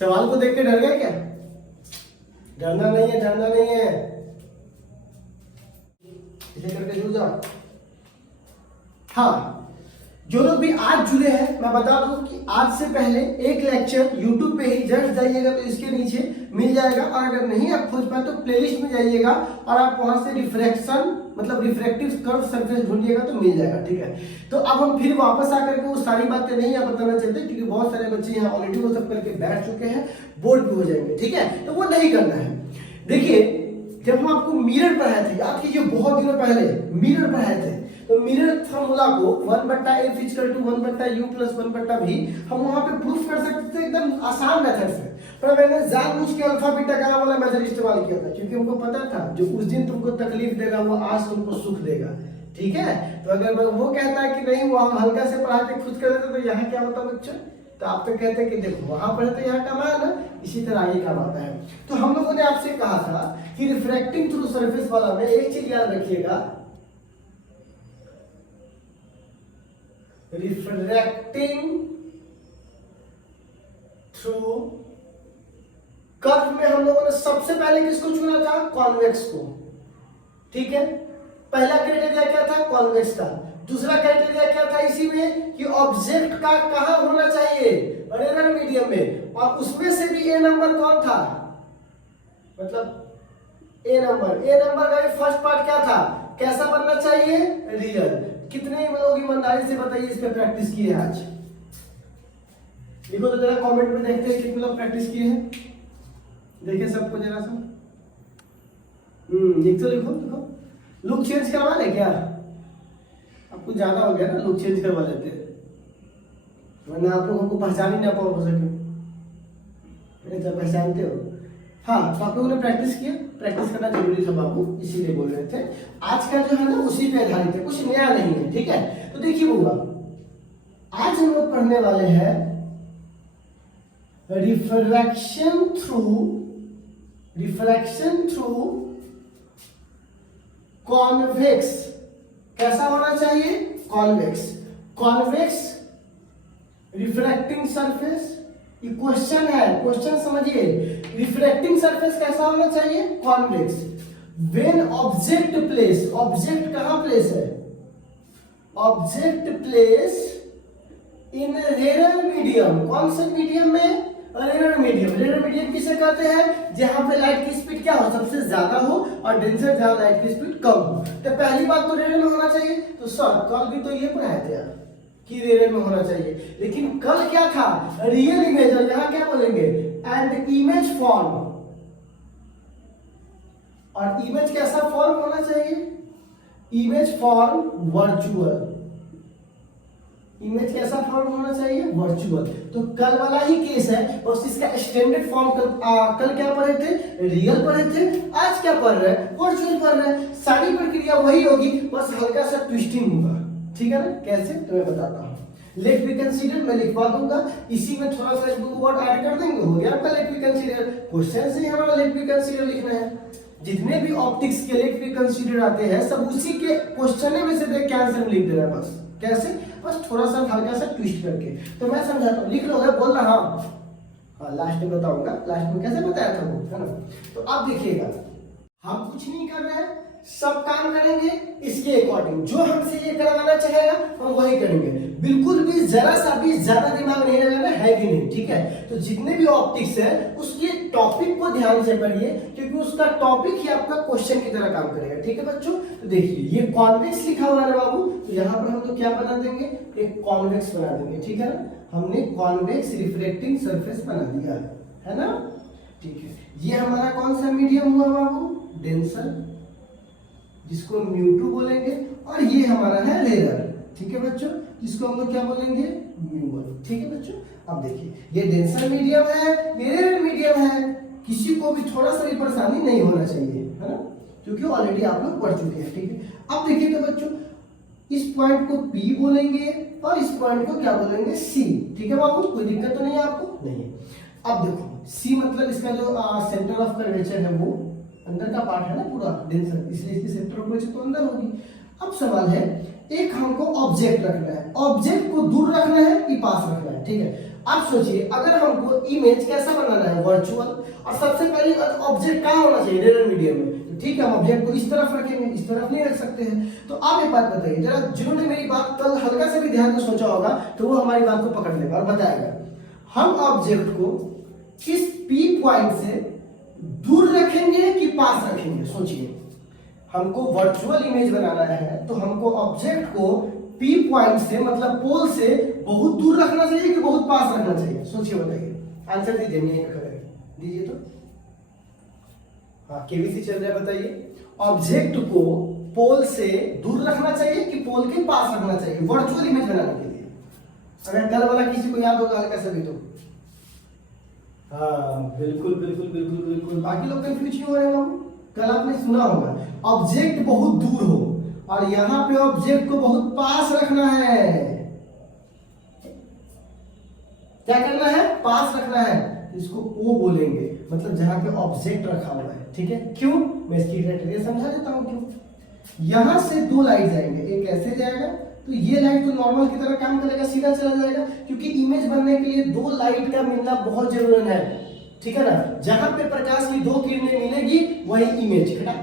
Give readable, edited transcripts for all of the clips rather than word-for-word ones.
सवाल को देख के डर गया क्या? डरना नहीं है, डरना नहीं है, इसे करके जुड़ जाओ। हाँ, जो लोग भी आज जुड़े हैं, मैं बता दूं कि आज से पहले एक लेक्चर YouTube पे ही जस्ट जाइएगा तो इसके नीचे मिल जाएगा, और अगर नहीं आप खोज पाए तो प्लेलिस्ट में जाइएगा और आप वहां से रिफ्रैक्शन मतलब रिफ्रैक्टिव कर्व सरफेस ढूंढिएगा तो मिल जाएगा। ठीक है, तो अब हम फिर वापस आकर के वो सारी बातें नहीं यहाँ बताना चाहते, क्योंकि बहुत सारे बच्चे यहाँ ऑलरेडी वो सब करके बैठ चुके हैं, बोर्ड पे हो जाएंगे। ठीक है, तो वो नहीं करना है। देखिए, जब हम आपको मिरर पढ़ाए थे, याद कीजिए बहुत दिनों पहले मिरर पढ़ाए थे, तो मिरर फार्मूला को 1/f = 1/u + 1/v हम वहां पे प्रूफ कर सकते थे एकदम आसान मेथड से, पर मैंने जानबूझ के अल्फा बीटा गामा वाला मेथड इस्तेमाल किया था, क्योंकि हमको पता था जो उस दिन तुमको तकलीफ देगा वो आज तुमको सुख देगा। ठीक है, तो अगर मैं वो कहता है कि नहीं वो हम हल्का से पढ़ाते खुद कर देते, तो यहाँ क्या होता बच्चों? तो आप तो कहते हैं कि देखो वहां पर तो यहाँ कम आया ना, इसी तरह आगे कम आता है। तो हम लोगों ने आपसे कहा था कि रिफ्रैक्टिंग थ्रू सरफेस वाला में एक चीज याद रखिएगा, रिफ्रैक्टिंग थ्रू कर्व में हम लोगों ने सबसे पहले किसको चुना था? कॉन्वेक्स को। ठीक है, पहला क्राइटेरिया क्या था? कॉन्वेक्स का। दूसरा क्राइटेरिया क्या था इसी में कि ऑब्जेक्ट का कहां होना चाहिए? रेडियल मीडियम में, और उसमें से भी ए नंबर कौन था? मतलब ए नंबर का फर्स्ट पार्ट क्या था? कैसा बनना चाहिए? रियल। कितने लोग ईमानदारी से बताइए इस पे प्रैक्टिस किए हैं आज? लिखो तो जरा कमेंट में, देखते हैं कितने लोग प्रैक्टिस किए हैं। देखिए सबको जरा सा लिख तो लिखो। लुक चेंज करवा ले क्या? आपको ज्यादा हो गया ना, लुक चेंज करवा लेते, वरना आप लोगों को पहचान ही ना पाओ हो सके। जब पहचानते हो। हाँ, तो आप लोगों ने प्रैक्टिस किया, प्रैक्टिस करना जरूरी था बाबू, इसीलिए बोल रहे थे। आज का जो है ना उसी पे आधारित है, कुछ नया नहीं है। ठीक है, तो देखिए बुआ, आज हम लोग पढ़ने वाले हैं रिफ्रैक्शन थ्रू कॉन्वेक्स। कैसा होना चाहिए? Convex refracting surface. ये क्वेश्चन है, क्वेश्चन समझिए। रिफ्रैक्टिंग सरफेस कैसा होना चाहिए? Convex. When object place, object कहां प्लेस है? Object place in rare medium. कौन से मीडियम में? Rare medium. रेयर मीडियम किसे कहते हैं? जहां पे लाइट की स्पीड क्या हो? सबसे ज्यादा हो, और डेंसर जहां लाइट की स्पीड कम हो। तो पहली बात तो रेयर में होना चाहिए। तो सर कल भी तो ये पढ़ाए थे यार कि रेयर में होना चाहिए, लेकिन कल क्या था? Real image. और यहां क्या बोलेंगे? And image form. और इमेज कैसा फॉर्म होना चाहिए? Image form virtual. इमेज कैसा फॉर्म होना चाहिए? वर्चुअल। तो कल वाला ही केस है, बस इसका स्टैंडर्ड फॉर्म कल क्या पढ़े थे? रियल पढ़े थे। आज क्या पढ़ रहे हैं? वर्चुअल पढ़ रहे हैं। सारी प्रक्रिया वही होगी, बस हल्का सा ट्विस्टिंग होगा। ठीक है ना? कैसे तो मैं बताता हूँ। लेट बी कंसीडर मैं लिखवा दूंगा, इसी में थोड़ा सा एक दो वर्ड ऐड कर देंगे, हो गया आपका लेट बी कंसीडर। क्वेश्चन से हमारा लेट बी कंसीडर लिखना है। जितने भी ऑप्टिक्स के लेट बी कंसीडर आते हैं सब उसी के क्वेश्चन में से देख के आंसर लिख देना। बस कैसे? बस थोड़ा सा हल्का सा ट्विस्ट करके। तो मैं समझाता हूँ, लिख लो, है बोल रहा हूँ। हाँ, लास्ट में बताऊंगा, लास्ट में कैसे बताया था वो, है ना? तो अब देखिएगा, हम कुछ नहीं कर रहे हैं, सब काम करेंगे इसके अकॉर्डिंग। जो हमसे ये करवाना चाहेगा हम वही करेंगे, बिल्कुल भी जरा सा भी ज्यादा दिमाग नहीं लगाना है भी नहीं। ठीक है, तो जितने भी ऑप्टिक्स है उसके टॉपिक को ध्यान से पढ़िए, क्योंकि उसका टॉपिक ही आपका क्वेश्चन की तरह काम करेगा। ठीक है बच्चों, तो देखिए ये कॉन्वेक्स लिखा हुआ है बाबू, तो यहाँ पर हम लोग क्या बना देंगे? एक कॉन्वेक्स बना देंगे। ठीक है ना, हमने कॉन्वेक्स रिफ्लेक्टिंग सरफेस बना दिया है ना। ठीक है, ये हमारा कौन सा मीडियम हुआ बाबू? डेंसर, जिसको म्यू2 बोलेंगे, और ये हमारा है रेयर। ठीक है बच्चों, जिसको हम लोग क्या बोलेंगे? म्यू1। ठीक है बच्चों, अब देखिए ये डेंसर मीडियम है, ये रेयर मीडियम है, किसी को भी थोड़ा सा भी परेशानी नहीं होना चाहिए, है ना, क्योंकि ऑलरेडी आप लोग पढ़ चुके हैं। ठीक है, अब देखिए तो बच्चों इस पॉइंट को P बोलेंगे और इस पॉइंट को क्या बोलेंगे? C। ठीक है बाबू, कोई दिक्कत तो नहीं है आपको? नहीं है। अब देखो C मतलब इसका जो सेंटर ऑफ कर्वेचर है वो अंदर का पार्ट है ना पूरा डेंसर, इसलिए इसकी सेंटर ऑफ कर्वेचर तो अंदर होगी। अब सवाल है, एक हमको ऑब्जेक्ट रखना है, ऑब्जेक्ट को दूर रखना है कि पास रखना है? ठीक है, आप सोचिए अगर हमको इमेज कैसा बनाना है, वर्चुअल, और सबसे पहले ऑब्जेक्ट कहाँ होना चाहिए, रेयर मीडियम में। तो ठीक है, हम ऑब्जेक्ट को इस तरफ रखेंगे, इस तरफ नहीं रख सकते हैं। तो आप एक बात बताइए जरा, जिन्होंने मेरी बात कल हल्का से भी ध्यान से सोचा होगा तो वो हमारी बात को पकड़ लेगा और बताएगा। हम ऑब्जेक्ट को इस पी पॉइंट से दूर रखेंगे कि पास रखेंगे, सोचिए। हमको वर्चुअल इमेज बनाना है तो हमको ऑब्जेक्ट को पी पॉइंट से मतलब पोल से बहुत दूर रखना चाहिए कि बहुत पास रखना चाहिए, सोचिए बताइए। आंसर दीजिए, मैं दीजिए तो। हाँ, केबीसी चल रहा है, बताइए। ऑब्जेक्ट को पोल से दूर रखना चाहिए कि पोल के पास रखना चाहिए वर्चुअल इमेज बनाने के लिए। अगर कल वाला किसी को याद होगा हल्का सा भी तो। हाँ बिल्कुल बिल्कुल बिल्कुल बिल्कुल, बाकी लोग कंफ्यूज क्यों हो रहे हैं? कल आपने सुना होगा ऑब्जेक्ट बहुत दूर हो और यहां पे ऑब्जेक्ट को बहुत पास रखना है। क्या करना है? पास रखना है। इसको ओ बोलेंगे, मतलब जहां पे ऑब्जेक्ट रखा हुआ है। ठीक है, क्यों? मैं इसकी क्राइटेरिया समझा देता हूं क्यों। यहां से दो लाइट जाएंगे, एक ऐसे जाएगा तो ये लाइट तो नॉर्मल की तरह काम करेगा, सीधा चला जाएगा, क्योंकि इमेज बनने के लिए दो लाइट का मिलना बहुत जरूरी है। ठीक है ना, जहां पे प्रकाश की दो किरणें मिलेगी वही इमेज है,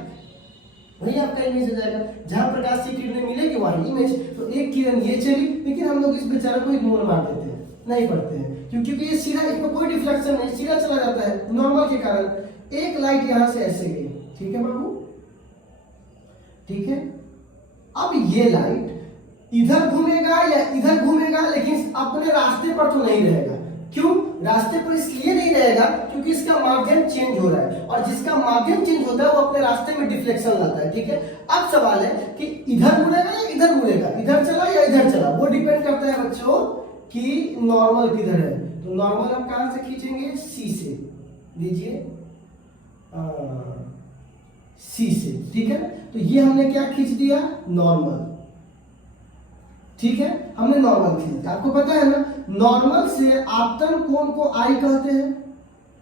वही आपका इमेज हो जाएगा। जहां प्रकाश की किरणें मिलेगी वही इमेज। तो एक किरण ये चली, लेकिन हम लोग इस बेचारे को इग्नोर मार देते हैं, नहीं पढ़ते हैं, क्योंकि ये सीधा, इसमें कोई डिफ्लेक्शन नहीं, सीधा चला जाता है नॉर्मल के कारण। एक लाइट यहां से ऐसे गई, ठीक है बाबू, ठीक है। अब ये लाइट इधर घूमेगा या इधर घूमेगा, लेकिन अपने रास्ते पर तो नहीं रहेगा। क्यों रास्ते पर? इसलिए नहीं रहेगा क्योंकि इसका माध्यम चेंज हो रहा है, और जिसका माध्यम चेंज होता है वो अपने रास्ते में डिफ्लेक्शन लाता है। ठीक है, अब सवाल है कि इधर मुड़ेगा या इधर मुड़ेगा, इधर चला या इधर चला, वो डिपेंड करता है बच्चों कि नॉर्मल किधर है। तो नॉर्मल हम कहां से खींचेंगे? सी से, दीजिए सी से। ठीक है, तो ये हमने क्या खींच दिया? नॉर्मल। ठीक है, हमने नॉर्मल खींच दिया। आपको पता है ना, नॉर्मल से आपतन कोण को आई कहते हैं।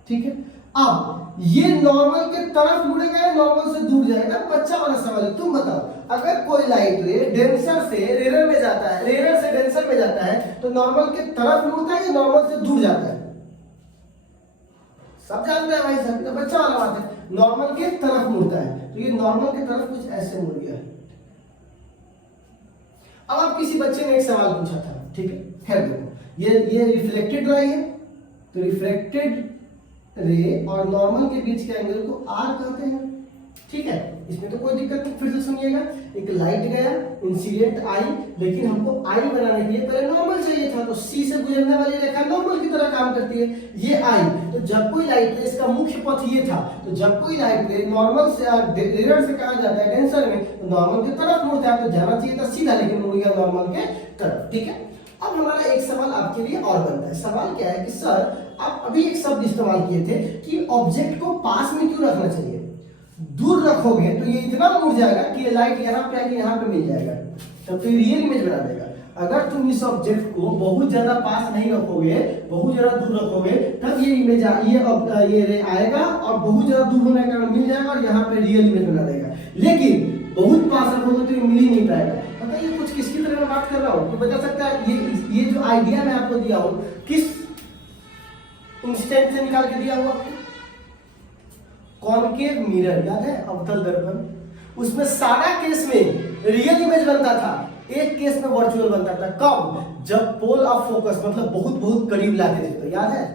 ठीक है, अब ये नॉर्मल के तरफ मुड़ेगा या नॉर्मल से दूर जाएगा? बच्चा वाला सवाल है, तुम बताओ। अगर कोई लाइट रे डेंसर से रेयर में जाता है, रेयर से डेंसर में जाता है, तो नॉर्मल के तरफ मुड़ता है या नॉर्मल से दूर जाता है? सब जानते हैं भाई साहब, तो बच्चा वाला बात है, नॉर्मल के तरफ मुड़ता है। तो ये नॉर्मल के तरफ कुछ ऐसे मुड़ गया है। अब आप किसी बच्चे ने एक सवाल पूछा था, ठीक है, खैर देखो, ये रिफ्लेक्टेड रे है, तो रिफ्लेक्टेड रे और नॉर्मल के बीच के एंगल को आर कहते हैं। ठीक है, इसमें तो कोई दिक्कत नहीं। फिर से सुनिएगा, एक लाइट गया, इंसिडेंट आई, लेकिन हमको आई बनाने के लिए पहले नॉर्मल चाहिए था, तो सी से गुजरने वाली रेखा नॉर्मल की तरह काम करती है। ये आई, तो जब कोई लाइट रे, इसका मुख्य पथ ये था, तो जब कोई लाइट रे नॉर्मल से रेयर से कहा जाता है डेंसर में, तो नॉर्मल की तरफ मुड़ता है, तो जाना चाहिए था सीधा, लेकिन मुड़ गया नॉर्मल के तरफ। ठीक है, अब हमारा एक सवाल आपके लिए और बनता है। सवाल क्या है कि सर आप अभी एक शब्द इस्तेमाल किए थे कि ऑब्जेक्ट को पास में क्यों रखना चाहिए? दूर रखोगे तो ये इतना मुड़ जाएगा कि ये लाइट यहाँ पे आके यहाँ पे मिल जाएगा, तो फिर रियल इमेज बना देगा। अगर तुम इस ऑब्जेक्ट को बहुत ज्यादा पास नहीं रखोगे, बहुत ज्यादा दूर रखोगे, तब ये इमेज ये रे आएगा और बहुत ज्यादा दूर होने के कारण मिल जाएगा और यहाँ पे रियल इमेज बना देगा। लेकिन बहुत पास रखोगे तो ये मिल ही नहीं पाएगा। पता है ये कुछ किसकी तरह मैं बात कर रहा हूँ? तो बता सकता है ये जो आइडिया मैं आपको दिया हूँ किस इंस्टेंट से निकाल के दिया हुआ? कॉनकेव मिरर, याद है? अवतल दर्पण। उसमें सारा केस में रियल इमेज बनता था, एक केस में वर्चुअल बनता था। कब? जब पोल ऑफ फोकस मतलब बहुत बहुत करीब लाते थे, तो याद है?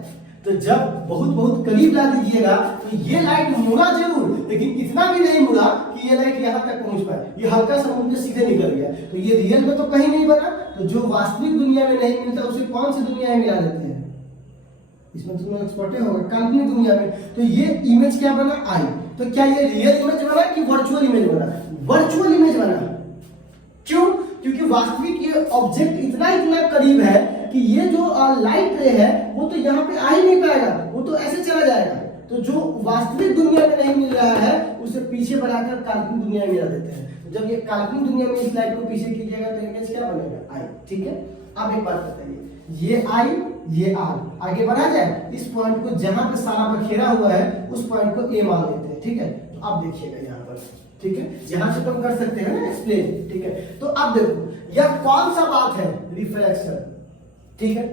तो जब बहुत बहुत करीब ला दीजिएगा तो ये लाइट मुड़ा जरूर, लेकिन इतना भी नहीं मुड़ा कि ये लाइट यहाँ तक पहुंच पाए, ये हल्का सा मुड़ के सीधे निकल गया। तो ये रियल में तो कहीं नहीं बना, तो जो वास्तविक दुनिया में नहीं मिलता उसे कौन सी दुनिया में मिला देते हैं? इसमें तुम्हें एक्सपर्टे होगा, काल्पनिक दुनिया में। तो ये इमेज क्या बना? आई। तो क्या ये रियल इमेज बना कि वर्चुअल इमेज बना? वर्चुअल इमेज बना। क्यों? क्योंकि वास्तविक ये ऑब्जेक्ट इतना करीब है कि ये जो लाइट रे है वो तो यहाँ पे आ ही नहीं पाएगा, वो तो ऐसे चला जाएगा। तो जो वास्तविक दुनिया में नहीं मिल रहा है उसे पीछे बढ़ाकर काल्पनिक दुनिया में मिला देते हैं। तो जब ये काल्पनिक दुनिया में इस लाइट को पीछे कीजिएगा तो इमेज क्या बनेगा? आई। ठीक है, अब एक बात बताइए, ये आई ये आर आगे बढ़ा जाए, इस पॉइंट को जहां पे सारा बखेरा हुआ है उस पॉइंट को ए मान लेते हैं। ठीक है, तो अब देखिएगा यहाँ पर, ठीक है, यहां से तो हम कर सकते हैं ना एक्सप्लेन। ठीक है, तो अब देखो यह कौन सा बात है? रिफ्रैक्शन। ठीक है,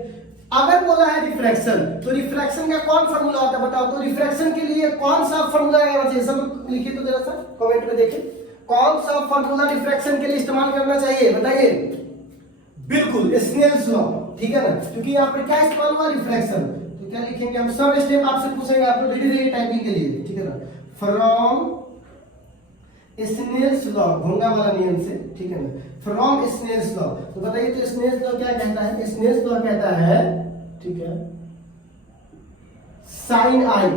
अगर बोला है रिफ्रैक्शन, तो रिफ्रैक्शन का कौन फॉर्मूला होता है बताओ। तो रिफ्रैक्शन के लिए कौन सा फॉर्मूला आना चाहिए, सब लिखिए तो जरा सा कमेंट में देखिए, कौन सा फॉर्मूला रिफ्रैक्शन के लिए इस्तेमाल करना चाहिए बताइए। बिल्कुल स्नेल्स लॉ, ठीक है ना, क्योंकि यहाँ पर क्या इस्तेमाल हुआ, रिफ्रैक्शन। तो क्या लिखेंगे हम, सब स्टेप आपसे पूछेंगे, आप लोग रेडी रहिए टाइपिंग के लिए, ठीक है ना। फ्रॉम स्नेल्स लॉ, भोंगा वाला नियम से, ठीक है ना, फ्रॉम स्नेल्स लॉ। तो बताइए तो स्नेल्स लॉ क्या कहता है, स्नेल्स लॉ कहता है, ठीक है, साइन आई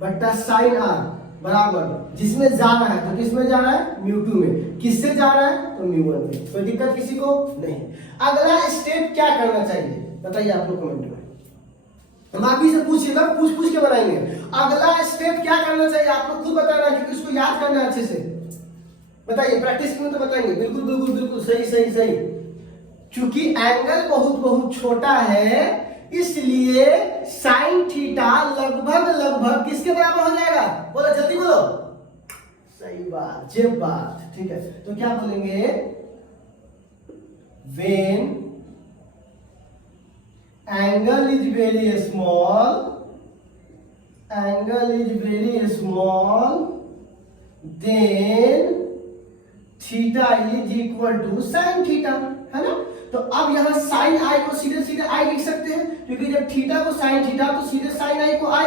बट्टा साइन आर बराबर, जिसमें जा रहा है तो किसमें जा रहा है, म्यू टू में, किससे जा रहा है तो म्यू वन में। कोई दिक्कत किसी को नहीं। अगला स्टेप क्या करना चाहिए बताइए आप लोग कमेंट में, हम आप ही से पूछिएगा, पूछ पूछ के बनाएंगे। अगला स्टेप क्या करना चाहिए आप लोग खुद बताना, क्योंकि उसको याद करना है अच्छे से। बताइए, प्रैक्टिस में तो बताएंगे। बिल्कुल बिल्कुल बिल्कुल सही सही सही। क्योंकि एंगल बहुत बहुत छोटा है, इसलिए साइन थीटा लगभग लगभग किसके बराबर हो जाएगा, बोलो जल्दी बोलो। सही बात, जब बात, ठीक है। तो क्या बोलेंगे, when angle is very small, angle is very small, then theta is equal to sin theta, है ना। तो अब यहाँ sin i को सीधे सीधे i लिख सकते हैं, क्योंकि जब थीटा को sin थीटा तो सीधे sin i को i,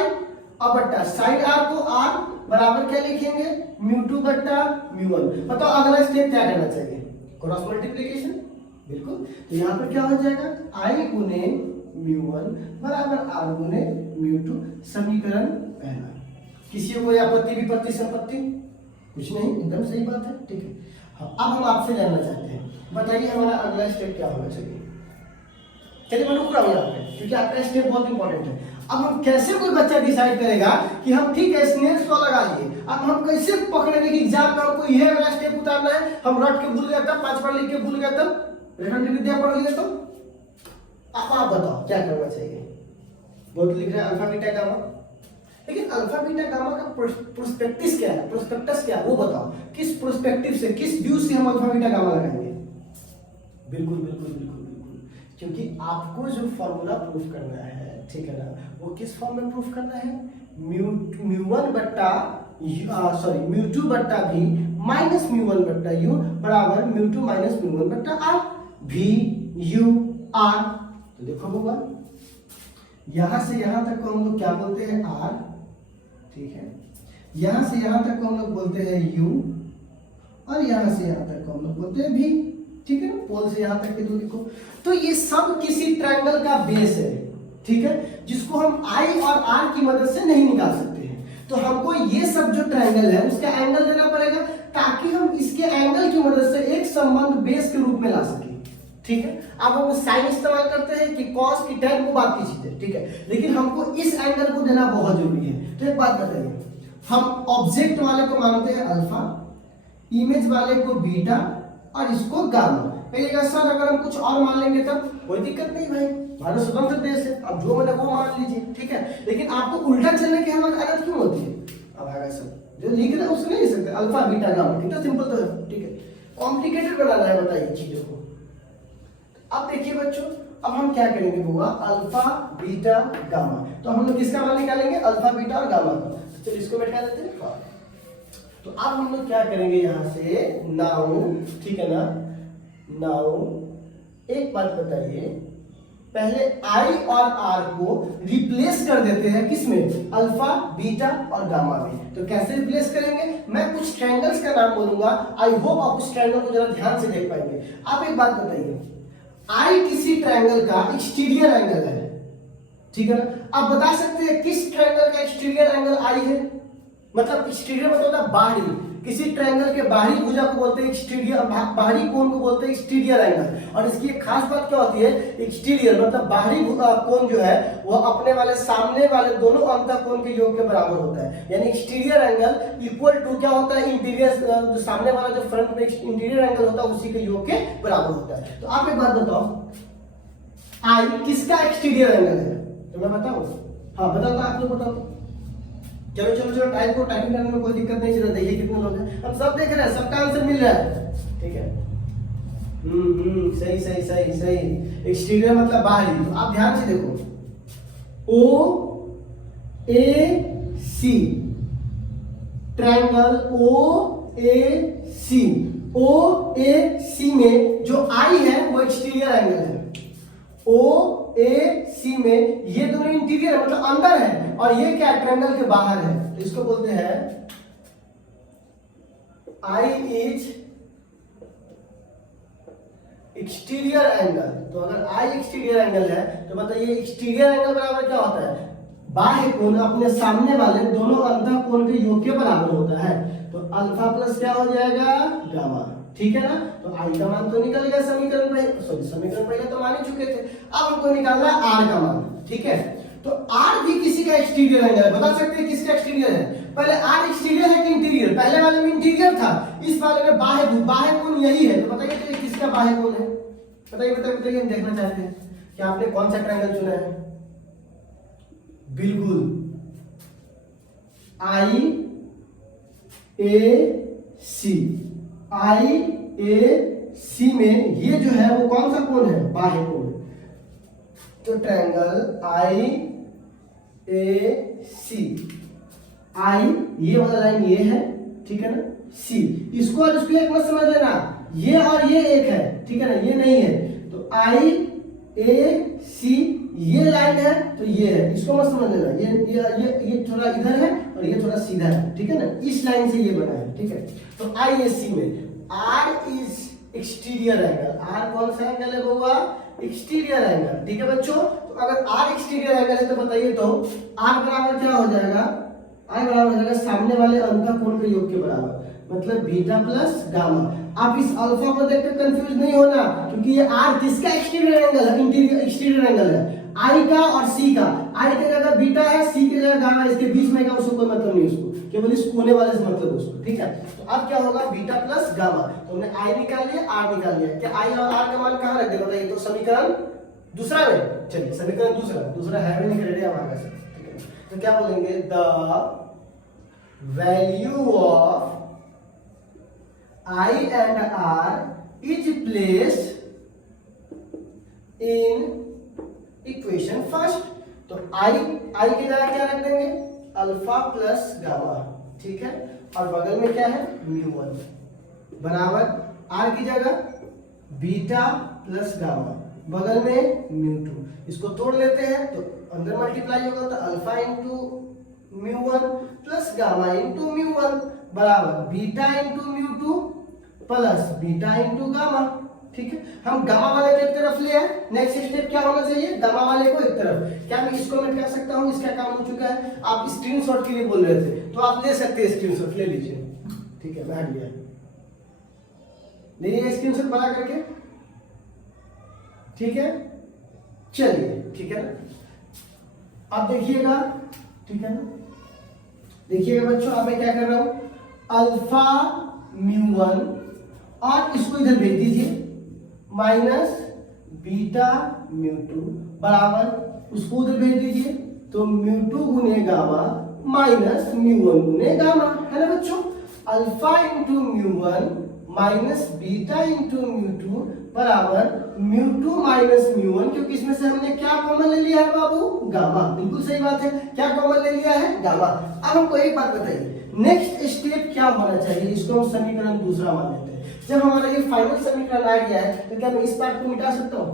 अब बट्टा sin r को r बराबर क्या लिखेंगे, म्यू टू बट्टा म्यू वन। बताओ अगला स्टेप क्या करना चाहिए, क्रॉस मल्टीप्लिकेशन। बिल्कुल, तो यहाँ पर क्या हो जाएगा, i गुने म्यू वन बराबर आर गुने म्यू टू, समीकरण पहला। किसी को कोई आपत्ति विपत्ति संपत्ति कुछ नहीं, एकदम सही बात है, ठीक है। हाँ, अब हम आपसे जानना चाहते हैं, बताइए हमारा अगला स्टेप क्या होना चाहिए। चलिए मैं रुक रहा हूँ यहाँ पे, क्योंकि आपका स्टेप बहुत इंपॉर्टेंट है। अब हम कैसे, कोई बच्चा डिसाइड करेगा कि हम ठीक है स्नेल्स लॉ लगा लिए, अब हम कैसे पकड़ेंगे कि एग्जाम में हमको ये वाला स्टेप उतारना है, हम रट के भूल गए तब, 5 बार लिख के भूल गए तब, रिटर्न विद्या पढ़ लिए तो। आप बताओ क्या करना चाहिए। बहुत लिख रहे हैं अल्फा बीटा गामा, लेकिन अल्फा बीटा गामा का प्रोस्पेक्टिस क्या है, प्रोस्पेक्टस क्या है वो बताओ। किस प्रोस्पेक्टिव से, किस व्यू से हम अल्फा बीटा गामा लगाएंगे। बिल्कुल बिल्कुल बिल्कुल बिल्कुल, क्योंकि आपको जो फॉर्मूला प्रूफ करना है, ठीक है ना, वो किस फॉर्म में प्रूफ करना है, म्यू वन बट्टा सॉरी म्यू टू बट्टा भी माइनस म्यू वन बट्टा यू बराबर mu two minus mu one बट्टा आर, भी यू आर। तो देखो होगा, यहां से यहां तक को हम लोग क्या बोलते हैं, आर, ठीक है। यहां से यहां तक को हम लोग बोलते हैं यू, और यहां से यहां तक को हम लोग बोलते हैं भी, ठीक है। पोल से यहां तक की दूरी को, तो ये सब किसी ट्रायंगल का बेस है, ठीक है, जिसको हम आई और आर की मदद से नहीं निकाल सकते हैं। तो हमको ये सब जो ट्रायंगल है उसका एंगल देना पड़ेगा, ताकि हम इसके एंगल की मदद से एक संबंध बेस के रूप में ला सके, ठीक है। अब हम साइन इस्तेमाल करते हैं कि कॉस की टैन, वो बात की चीज है, ठीक है, लेकिन हमको इस एंगल को देना बहुत जरूरी है। तो एक बात बताइए, हम ऑब्जेक्ट वाले को मानते हैं अल्फा, इमेज वाले को बीटा, और इसको गामा। कहिएगा सर अगर हम कुछ और मान लेंगे तब, कोई दिक्कत नहीं भाई, भारत स्वतंत्र देश है, अब जो मैंने वो मान लीजिए, ठीक है। लेकिन आपको उल्टा चलने की हमारी आदत क्यों होती है। अब आगे सब जो लिख रहे हैं उसको नहीं लिख सकते, अल्फा बीटा गामा, कितना सिंपल तो है, ठीक है। कॉम्प्लिकेटेड बनाना है बताइए चीजों को। अब देखिए बच्चों, अब हम क्या करेंगे, होगा अल्फा बीटा गामा। तो हम लोग किसका मान निकालेंगे, अल्फा बीटा और गामा का। चलिए इसको बैठा देते हैं। तो अब हम लोग क्या करेंगे यहाँ से, नाउ, ठीक है ना, नाउ एक बात बताइए, पहले आई और आर को रिप्लेस कर देते हैं किसमें, अल्फा बीटा और गामा में। तो कैसे रिप्लेस करेंगे, मैं कुछ ट्रायंगल्स का नाम बोलूंगा, आई होप आप उस ट्रायंगल को जरा ध्यान से देख पाएंगे। आप एक बात बताइए, आई किसी ट्रायंगल का एक्सटीरियर एंगल है, ठीक है ना। आप बता सकते हैं किस ट्रायंगल का एक्सटीरियर एंगल आई है, मतलब एक्सटीरियर मतलब बाहरी, किसी ट्रायंगल के बाहरी भुजा को बोलते हैं एक्सटीरियर, बाहरी कोण को बोलते हैं एक्सटीरियर एंगल। और इसकी एक खास बात क्या होती है, एक्सटीरियर मतलब बाहरी कोण जो है वो अपने वाले सामने वाले दोनों अंतःकोण के योग के बराबर होता है। यानी एक्सटीरियर एंगल इक्वल टू क्या होता है, इंटीरियर, जो सामने वाला जो फ्रंट में इंटीरियर एंगल होता है उसी के योग के बराबर होता है। तो आप एक बात बताओ, आई किसका एक्सटीरियर एंगल है, तो मैं बताऊं, हाँ बताओ, आप लोग बताओ। चलो चलो चलो, टाइम को टाइपिंग करने में कोई दिक्कत नहीं, चलो देखिए कितने लोग हैं, हम सब देख रहे हैं, सबका आंसर मिल रहा है, ठीक है। सही सही सही सही। एक्सटीरियर मतलब बाहरी। तो आप ध्यान से देखो, ओ ए सी, ट्रायंगल ओ ए सी, ओ ए सी में जो आई है वो एक्सटीरियर एंगल है। ओ ए सी में ये दोनों इंटीरियर है, मतलब अंदर है, और ये क्या ट्रायंगल के बाहर है। तो इसको बोलते हैं आई इज एक्सटीरियर एंगल। तो अगर आई एक्सटीरियर एंगल है तो बताइए एक्सटीरियर एंगल बराबर क्या होता है, बाह्य कोण अपने सामने वाले दोनों अंतः कोण के योग के बराबर होता है। तो अल्फा प्लस क्या हो जाएगा, गामा। ठीक है ना। तो आई का मान तो निकल गया समीकरण में, सॉरी समीकरण पहले तो मान ही चुके थे, अब हमको निकालना है आर का मान। ठीक है। तो आर भी किसी का एक्सटीरियर एंगल है, बता सकते हैं किसका एक्सटीरियर है। पहले आर एक्सटीरियर है कि इंटीरियर, पहले वाले में इंटीरियर था, इस वाले में बाह्य। बाह्य कोण यही है। तो बताइए तो किसका बाह्य कोण है, बताइए बताइए बताइए। हम देखना चाहते हैं कि आपने कौन सा ट्रायंगल चुना है। बिल्कुल आई A C, I A C में ये जो है वो कौन सा कोण है, बाह्य कोण। तो ट्रायंगल आई ए सी, आई ये वाला लाइन ये है, ठीक है ना, सी, इसको और इसको एक मत समझ लेना, ये और ये एक है, ठीक है ना, ये नहीं है। तो आई ए सी ये लाइन है तो ये है, इसको मत समझ लेना, ये थोड़ा इधर है और ये थोड़ा सीधा है, ठीक है ना, इस लाइन से ये बना है। ठीक है। तो आई ए सी में R is exterior angle. R कौन सा एंगल है बउआ, एक्सटीरियर एंगल। ठीक है बच्चों। तो अगर आर एक्सटीरियर एंगल है तो बताइए तो आर बराबर क्या हो जाएगा, आर बराबर हो जाएगा सामने वाले अंतः कोण के योग के बराबर, मतलब बीटा प्लस गामा। आप इस अल्फा को देखकर कंफ्यूज नहीं होना, क्योंकि ये आर किसका एक्सटीरियर एंगल है, इंटीरियर एक्सटीरियर एंगल है, आई का और सी का। आई की जगह बीटा है, सी की जगह गामा, इसके बीच में का उसको कोई मतलब नहीं, उसको केवल इस कोने वाले से मतलब उसको। ठीक है। तो अब क्या होगा, बीटा प्लस गामा। तो हमने आई निकाल लिया, आर निकाल लिया। क्या आई और आर का मान कहां रख दे बताइए तो, समीकरण दूसरा में। चलिए समीकरण दूसरा है भी नहीं रेडी हमारा से। ठीक है। तो क्या बोलेंगे, the value of I and R is placed in equation first। तो I की जगह क्या रख देंगे, अल्फा प्लस गामा। ठीक है। और बगल में क्या है, म्यू1 बराबर R की जगह बीटा प्लस गामा, बगल में म्यू2। इसको तोड़ लेते हैं तो अंदर मल्टीप्लाई होगा, तो alpha into mu one plus gamma into mu one बराबर beta into mu two plus beta into gamma. ठीक है। हम गामा वाले को एक तरफ ले आए, नेक्स्ट स्टेप क्या होना चाहिए, गामा वाले को एक तरफ। क्या मैं इसको मैं कर सकता हूं, इसका काम हो चुका है। आप स्क्रीनशॉट के लिए बोल रहे थे तो आप ले सकते हैं, स्क्रीनशॉट ले लीजिए। ठीक है, मैं लिया, ले स्क्रीनशॉट बना करके। ठीक है, चलिए, ठीक है ना। आप देखिएगा, ठीक है ना, देखिएगा बच्चों, अब मैं क्या कर रहा हूं, अल्फा म्यू1 और इसको इधर भेज दीजिए, माइनस बीटा म्यू2 बराबर उसको उधर भेज दीजिए, तो म्यू2 गुने गामा माइनस म्यू1 गुने गामा, है ना बच्चों। Alpha into mu one minus beta into mu two बराबर म्यू2 माइनस म्यू1, क्योंकि इसमें से हमने क्या कॉमन ले लिया है बाबू, गामा। बिल्कुल सही बात है, क्या कॉमन ले लिया है, गामा। अब हमको एक बात बताइए, नेक्स्ट स्टेप क्या होना चाहिए, इसको हम समीकरण दूसरा मान लेते हैं। जब हमारा ये फाइनल समीकरण आ गया है तो क्या मैं इस पार्ट को मिटा सकता हूँ,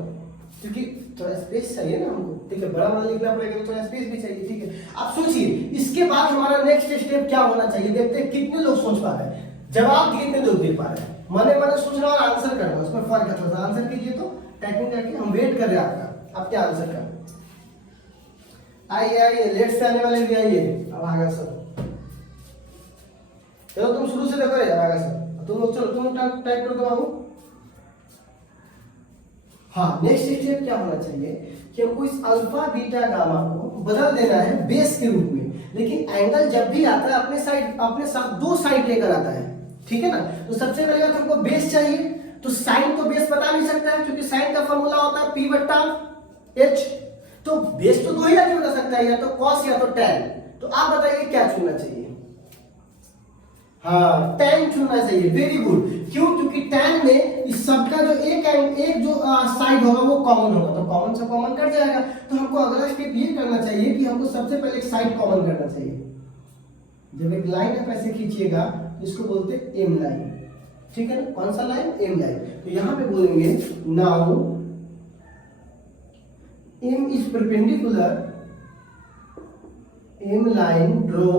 क्योंकि थोड़ा स्पेस चाहिए ना हमको। ठीक है, बड़ा वाला लिखना पड़ेगा तो थोड़ा स्पेस भी चाहिए। ठीक है। आप सोचिए इसके बाद हमारा नेक्स्ट स्टेप क्या होना चाहिए, देखते हैं कितने लोग सोच पा रहे हैं, जवाब कितने लोग दे पा रहे हैं। मने सोचना और आंसर करना, उसमें फर्क है थोड़ा सा। आंसर कीजिए तो टाइपिंग करके, हम वेट कर रहे हैं आपका, आप क्या आंसर कर। आइए लेट से आने वाले भी आइए, अब आगे सर। चलो तुम शुरू से देखो यार, आगे सर तुम लोग, चलो तुम टाइप कर दो बाबू। हाँ, नेक्स्ट स्टेप क्या होना चाहिए कि हमको इस अल्फा बीटा गामा को बदल देना है बेस के रूप में। लेकिन एंगल जब भी आता है अपने साथ दो साइड लेकर आता है, ठीक है ना। तो सबसे पहले बात हमको बेस चाहिए, तो साइन को बेस बता नहीं सकता है, क्योंकि साइन का फॉर्मूला होता है P बट्टा H। तो बेस तो दो ही आदमी बता सकता है, या तो कॉस या तो टैन। तो आप बताइए क्या चुनना चाहिए। हाँ, टैन चुनना चाहिए, वेरी गुड। क्यों, क्योंकि टैन में सबका जो एक जो साइड होगा वो कॉमन होगा, तो कॉमन से कॉमन कट जाएगा। तो हमको अगला स्टेप ये करना चाहिए कि हमको सबसे पहले एक साइड कॉमन करना चाहिए। जब एक लाइन आप ऐसे खींचिएगा इसको बोलते हैं एम लाइन, ठीक है ना। कौन सा लाइन? M line. तो यहाँ पे बोलेंगे now M is perpendicular, M line draw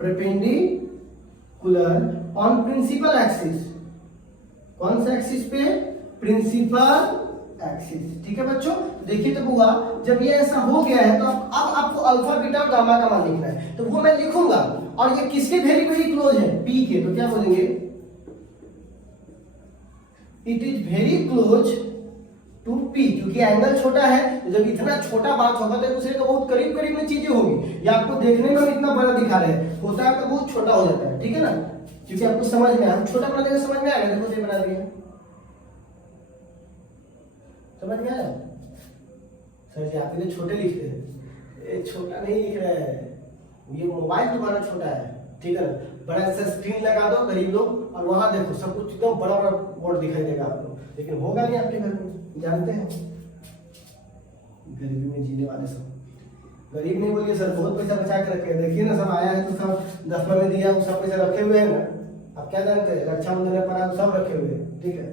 perpendicular on principal axis। कौन सा एक्सिस पे? प्रिंसिपल एक्सिस, ठीक है बच्चों। देखिए तो हुआ, जब ये ऐसा हो गया है तो अब आपको अल्फा बीटा और गामा का मान लिखना है, तो वो मैं लिखूंगा। और ये किसके वेरी वेरी क्लोज है? P K. तो क्या बोलेंगे? It is very close to P, क्योंकि एंगल छोटा है। तो जब इतना छोटा बात होगा तो दूसरे तो बहुत करीब करीब में चीजें होगी। या आपको देखने में इतना बड़ा दिखा रहे हैं, होता है तो बहुत छोटा हो जाता है, ठीक है ना। क्योंकि आपको समझ में आया, छोटा बना देंगे समझ में आएगा। देखो ये बना दिया, समझ में आया? सर जी आपके लिए छोटे लिख रहे हैं, ये छोटा नहीं लिख रहे हैं, ये मोबाइल तुम्हारा छोटा है, ठीक है ना। बड़ा सा स्क्रीन लगा दो गरीब लोग, और वहां देखो सब कुछ एकदम बड़ा बड़ा बोर्ड दिखाई देगा आपको, लेकिन होगा नहीं आपके घर में, जानते हैं। गरीबी में जीने वाले सब, गरीब नहीं बोलिए सर, बहुत पैसा बचा के रखे। देखिए ना सब आया है तो सब 10वां में दिया, वो सब पैसा रखे हुए हैं ना। आप क्या जानते हैं, रक्षाबंधन में पड़ा सब रखे हुए हैं, ठीक है।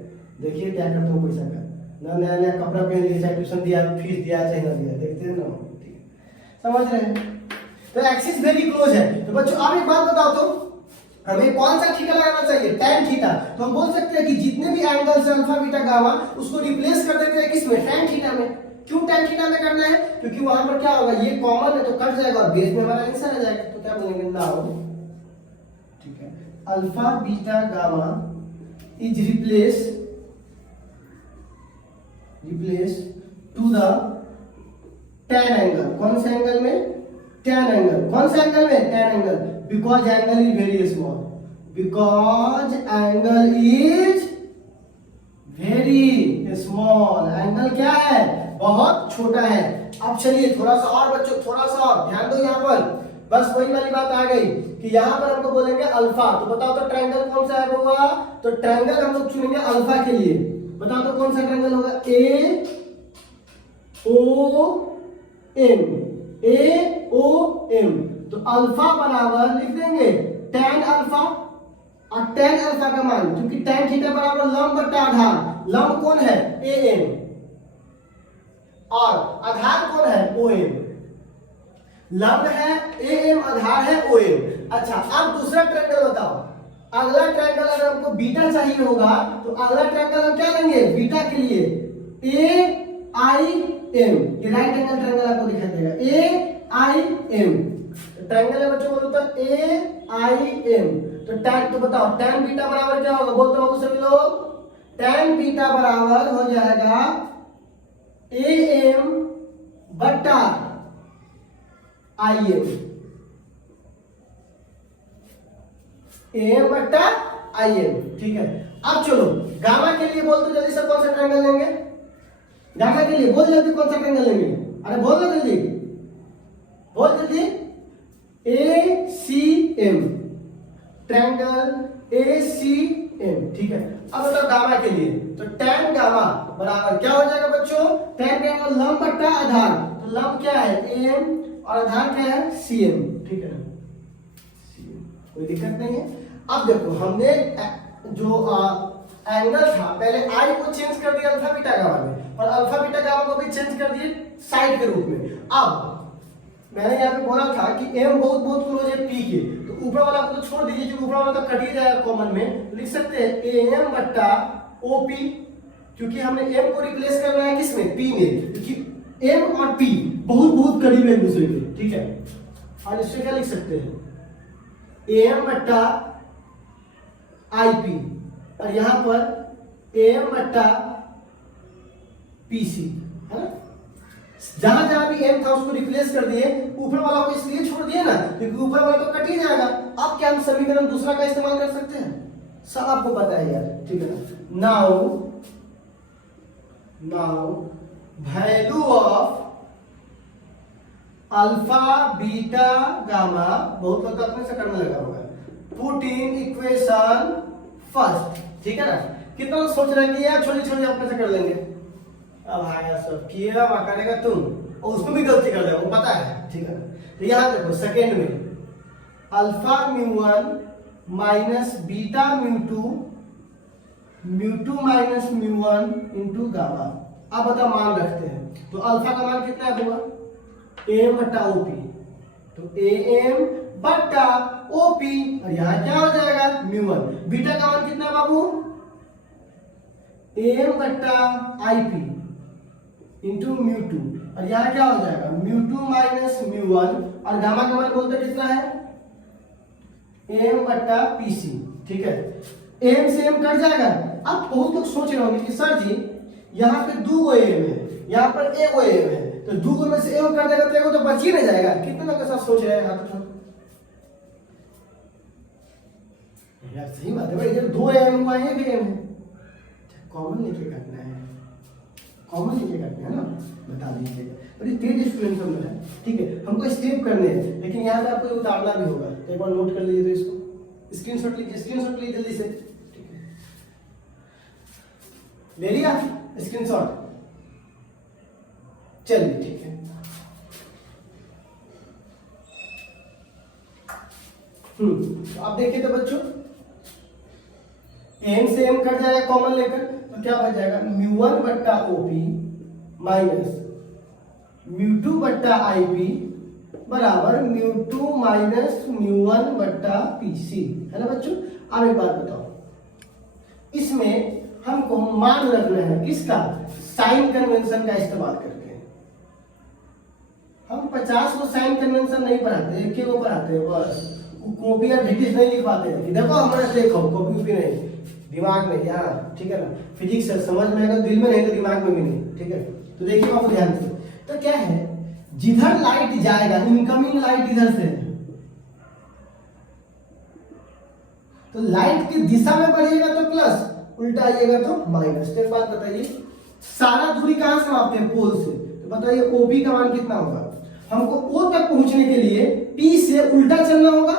देखिए क्या करते हो पैसा का, ना नया नया कपड़ा पहन लिया, चाहे ट्यूशन दिया, फीस दिया, चाहे ना दिया, देखते हैं ना, ठीक है, समझ रहे हैं। तो एक्सिस वेरी क्लोज है। तो बच्चों आप एक बात बताओ, तो हमें कौन सा थीटा लगाना चाहिए? tan theta. तो हम बोल सकते हैं कि जितने भी एंगल्स है अल्फा बीटा गामा, उसको रिप्लेस कर देते हैं किसमें? tan थीटा में। क्यों tan थीटा में करना है? क्योंकि वहां पर क्या होगा, ये कॉमन है तो कट जाएगा और बेस में हमारा आंसर आ जाएगा। तो क्या बोलेंगे? नाउ, ठीक है, alpha beta gamma is replace to the tan angle. कौन से एंगल में? tan angle. कौन से एंगल में? tan angle. Because angle is very small, because angle is very small. Angle क्या है? बहुत छोटा है। अब चलिए थोड़ा सा और बच्चों, थोड़ा सा और ध्यान दो यहाँ पर। बस वही वाली बात आ गई कि यहाँ पर हमको बोलेंगे अल्फा। तो बताओ तो ट्रायंगल कौन सा है होगा? तो ट्रायंगल हम लोग चुनेंगे अल्फा के लिए। बताओ तो कौन सा ट्रायंगल होगा? ए ओ एम। तो अल्फा बराबर लिख देंगे tan अल्फा, और tan अल्फा का मान, क्योंकि tan थीटा बराबर लंब बटा आधार। लंब कौन है? am, और आधार कौन है? om। लंब है am, आधार है om। अच्छा अब दूसरा ट्रायंगल बताओ। अगला ट्रायंगल अगर हमको बीटा चाहिए होगा तो अगला ट्रायंगल हम क्या लेंगे? बीटा के लिए AIM। ये राइट एंगल ट्रायंगल आपको दिखाई देगा, AIM ट्रायंगल है बच्चों, बोलो तो AIM। तो tan, तो बताओ tan बीटा बराबर क्या होगा? बोलते हो सभी लोग, tan बीटा बराबर हो जाएगा AM बटा IM। AM बटा IM, ठीक है। अब चलो गामा के लिए बोल दो जल्दी से, कौन सा ट्रायंगल लेंगे? गामा के लिए बोल जल्दी, कौन सा ट्रायंगल लेंगे? अरे बोल दो जल्दी, बोल जल्दी। ACM, ट्रायंगल ACM, ठीक है। अब बताओ गामा के लिए, तो tan गामा बराबर क्या हो जाएगा बच्चों? tan गामा लंब बटा आधार। तो लंब क्या है? AM, और आधार क्या है? CM, ठीक है ना। कोई दिक्कत नहीं है। अब देखो हमने जो एंगल था, पहले आई को चेंज कर दिया अल्फा बीटा गामा में, और अल्फा बीटा गामा को भी चेंज कर दिए साइड के रूप में। अब मैंने यहाँ पे बोला था कि m बहुत बहुत क्लोज है p के, तो ऊपर वाला को तो छोड़ दीजिए, क्योंकि ऊपर वाला तो कट ही जाएगा कॉमन में। लिख सकते हैं am बट्टा OP, क्योंकि हमने m को रिप्लेस करना है किसमें? p में, क्योंकि m और p बहुत बहुत करीब है एक दूसरे के, ठीक है। और इससे क्या लिख सकते हैं? am बट्टा IP, और यहाँ पर am बट्टा PC, है ना। जहां जहां भी m था उसको रिप्लेस कर दिए, ऊपर वाला को इसलिए छोड़ दिए ना क्योंकि ऊपर वाला तो कट ही जाएगा। अब क्या हम समीकरण दूसरा का इस्तेमाल कर सकते हैं? सब आपको पता है यार, ठीक है ना। Now value of alpha beta gamma, बहुत लोग अपने से करने लगा होगा, पुट इन इक्वेशन फर्स्ट, ठीक है ना। कितना लोग सोच रहे हैं कि यार छोटी छोटी अपने से कर लेंगे, अब आया सब किया करेगा तुम, और उसको भी गलती कर देगा, वो पता है, ठीक है ना। तो यहाँ देखो सेकेंड में alpha mu one minus beta mu two minus mu one into gamma. अब बता मान रखते हैं, तो अल्फा का मान कितना होगा एम बटा ओपी, तो एम बटा ओपी, और यहाँ क्या हो जाएगा म्यू1। बीटा का मान कितना बाबू एम बटा आईपी इंटू म्यू2, और यहाँ क्या हो जाएगा म्यू2 माइनस म्यू1, और गामा का मान बोलते कितना है एम बटा पीसी, ठीक है। एम से एम कट जाएगा। अब बहुत लोग सोच रहे होंगे कि सर जी यहाँ पे दो एम है, यहाँ पर एक एम है, तो दो में से एम कर देगा तो एगो तो बच ही नहीं जाएगा। कितने लोग ऐसा सोच रहे हैं हाथ उठाओ यार, सही बात है भाई, जब दो एम हुआ है भी एम है, कॉमन लेके काटना है, कॉमन लेके काटना है ना, बता दीजिएगा। बड़ी तेज स्टूडेंट हम लोग है, ठीक है, हमको स्टेप करने हैं, लेकिन यहाँ पे आपको उतारना भी होगा, तो एक बार नोट कर लीजिए, तो इसको स्क्रीनशॉट लीजिए जल्दी से, ठीक है, ले लिया स्क्रीनशॉट, चलिए ठीक है। तो आप देखिए तो बच्चों एम से एम कट जाएगा कॉमन लेकर, तो क्या बच जाएगा म्यू1 बट्टा ओपी माइनस म्यू2 बट्टा आईपी बराबर म्यू2 माइनस म्यू1 बट्टा पीसी, है ना बच्चों। अब एक बात बताओ, इसमें हमको मान रखना है किसका, साइन कन्वेंशन का इस्तेमाल करके। हम 50 को साइन कन्वेंशन नहीं पढ़ाते, एक को पढ़ाते हैं बस, कॉपी या ब्रिटिश नहीं लिखवाते हैं कि देखो हमारे देखो कॉपी भी नहीं, दिमाग में यहाँ, ठीक है ना। फिजिक्स से समझ में आएगा, दिल में नहीं तो दिमाग में भी नहीं, ठीक है। तो देखिए आप ध्यान से, तो क्या है जिधर लाइट जाएगा, इनकमिंग लाइट इधर से, तो लाइट की दिशा में बढ़ेगा तो प्लस, उल्टा आइएगा तो माइनस। एक बात बताइए, सारा दूरी कहां से मापते हैं पोल से, तो बताइए ओपी का मान कितना होगा। हमको ओ तक पहुंचने के लिए पी से उल्टा चलना होगा,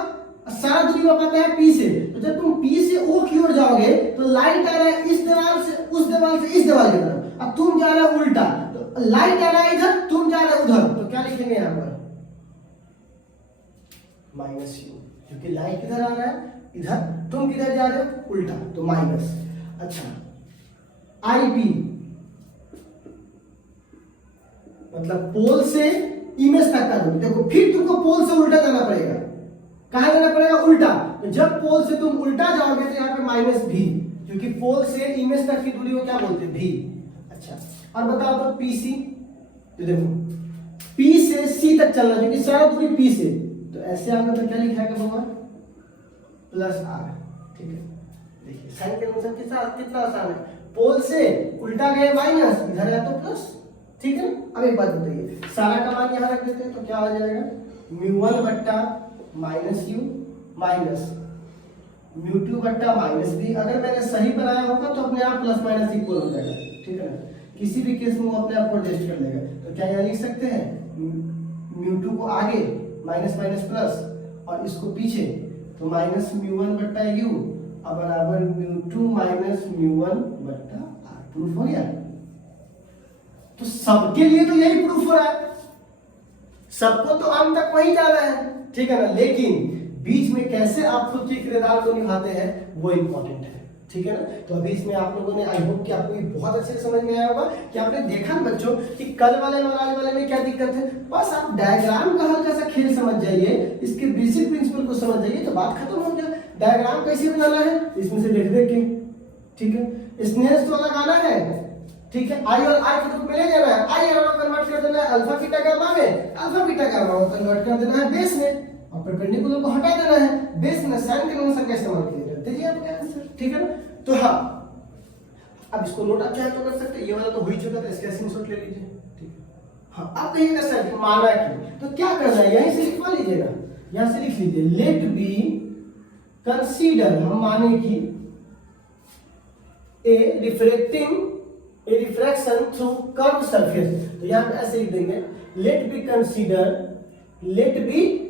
सारा दूरी मापते हैं पी से, तो जब तुम पी से ओ की ओर जाओगे तो लाइट आ रहा है इस दीवार से उस दीवार से इस दीवार की तरफ, अब तुम जा रहे हो उल्टा, तो लाइट आ रहा है इधर, तुम जा रहे हो उधर, तो क्या लिखेंगे यहाँ पर माइनस यू, क्योंकि लाइट किधर आ रहा है इधर, तुम किधर जा रहे हो उल्टा, तो माइनस। अच्छा आई पी मतलब पोल से इमेज तक का दूरी, देखो फिर तुमको पोल से उल्टा जाना पड़ेगा, कहां जाना पड़ेगा उल्टा, तो जब पोल से तुम उल्टा जाओगे तो यहाँ पे माइनस भी, क्योंकि पोल से इमेज तक की दूरी को क्या बोलते हैं भी। अच्छा और बताओ तो पीसी, तो देखो पी से सी तक चलना, क्योंकि सारा दूरी पी से, तो ऐसे आपने तो क्या लिखा है बाबा प्लस आर, ठीक है। देखिए साइन कन्वेंशन कितना आसान है, पोल से उल्टा गए माइनस, इधर है तो प्लस, ठीक है। अब एक बात बताइए, सारा का मान यहाँ रख देते हैं, तो क्या आ जाएगा म्यू1 बट्टा माइनस यू माइनस म्यू2 बट्टा माइनस बी। अगर मैंने सही बनाया होगा तो अपने आप प्लस माइनस इक्वल हो जाएगा, ठीक है ना। किसी भी केस में वो अपने आप को एडजस्ट कर लेगा, तो क्या यहाँ लिख सकते हैं म्यू2 को आगे माइनस माइनस प्लस और इसको पीछे, तो माइनस म्यू1 बट्टा यू और बराबर म्यू2 माइनस म्यू1 बट्टा आर। प्रूफ हो गया। तो सबके लिए तो यही प्रूफ हो रहा है, सबको तो अंत तक वही जाना है, ठीक है ना। लेकिन बीच में कैसे आप खुद के किरदार को निभाते हैं वो इंपॉर्टेंट है, ठीक है ना। तो अभी इसमें आप लोगों ने, आई होप कि आपको ये बहुत अच्छे से समझ में आया होगा कि आपने देखा ना बच्चों कि कल वाले और आज वाले में क्या दिक्कत है। बस आप डायग्राम का हल्का सा खेल समझ जाइए, इसके बेसिक प्रिंसिपल को समझ जाइए, तो बात खत्म हो गया। डायग्राम कैसे बनाना है इसमें से देख के, ठीक है। स्नेल्स तो लगाना है, ठीक है। आई और आई के रूप में ले जाना है, आई और कन्वर्ट कर देना है अल्फा बीटा गामा में, अल्फा बीटा गामा को कन्वर्ट कर देना है बेस में, और परपेंडिकुलर को हटा देना है, बेस में साइन कन्वेंशन का इस्तेमाल कीजिए, दीजिए आपका आंसर, ठीक है ना। तो हाँ अब इसको नोट आप चाहे तो कर सकते हैं, ये वाला तो हो ही चुका था, इसका स्क्रीनशॉट ले लीजिए, ठीक है। हाँ अब कहिएगा सर माना कि, तो क्या करना है यहीं से लिखवा लीजिएगा, यहां से लिख लीजिए लेट बी कंसीडर, हम माने कि ए रिफ्रैक्शन थ्रू कर्व सरफेस, तो यहां पे ऐसे लिख देंगे लेट बी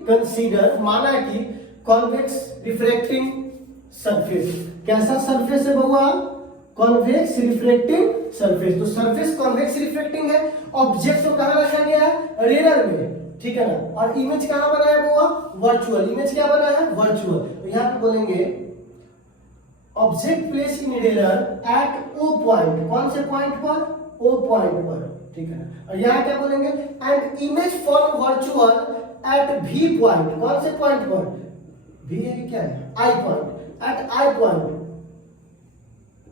कंसीडर माना कि कॉन्वेक्स रिफ्रैक्टिंग सरफेस। कैसा सरफेस है बउआ? Convex refracting surface. तो सरफेस कॉन्वेक्स रिफ्रैक्टिंग है। ऑब्जेक्ट को कहां रखा गया है? रेडर में, ठीक है ना। और इमेज कहां बना है बउआ? वर्चुअल। इमेज क्या बना है? वर्चुअल। तो यहां पे बोलेंगे ऑब्जेक्ट प्लेस इन रेडर एट ओ पॉइंट। कौन से पॉइंट पर? ओ पॉइंट पर, ठीक है ना। और यहां क्या बोलेंगे? And image form virtual at B point. कौन से पॉइंट पर? भी है कि क्या है? I point. At I point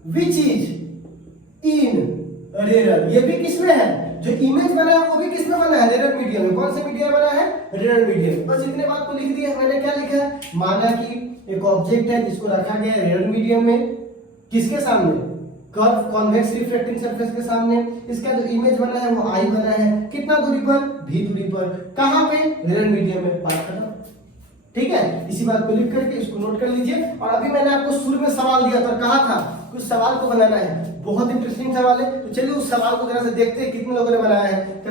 which is in रेडर। ये भी किसमें है? जो इमेज बना है वो भी किसमें बना है? रेडर मीडियम में। कौन से मीडियम बना है? Raider medium. बस इतने बात को लिख दिया। मैंने क्या लिखा है? माना कि एक ऑब्जेक्ट है जिसको रखा गया है रेडर मीडियम में, किसके सामने? कर्व कॉन्वेक्स रिफ्लेक्टिंग सरफेस के सामने। इसका जो इमेज बना है वो आई बना है। कितना दूरी पर? भी दूरी पर। कहां पे? रेडर मीडियम में। बात खत्म, ठीक है। इसी बात को लिख करके इसको नोट कर लीजिए। और अभी मैंने आपको शुरू में सवाल दिया था, कहा था कुछ सवाल को बनाना है। बहुत इंटरेस्टिंग सवाल है, तो चलिए उस सवाल को जरा से देखते हैं कितने लोगों ने बनाया है।